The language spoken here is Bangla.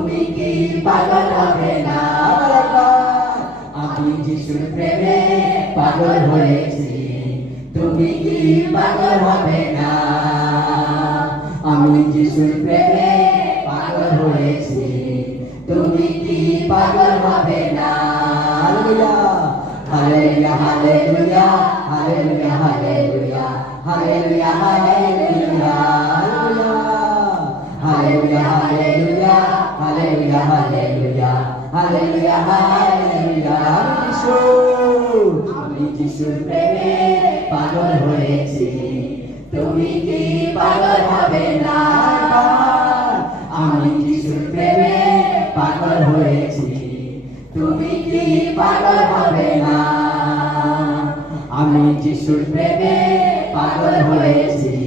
তুমি কি পাগল হবে না? আমি যিশুর প্রেমে পাগল হয়েছি, তুমি কি পাগল হবে না? আমি যিশুর প্রেমে পাগল হয়েছি, তুমি কি পাগল হবে না? Hallelujah hallelujah hallelujah hallelujah hallelujah hallelujah hallelujah hallelujah hallelujah hallelujah hallelujah hallelujah আমি যিশুর প্রেমে পাগল হয়েছি, তুমি কি পাগল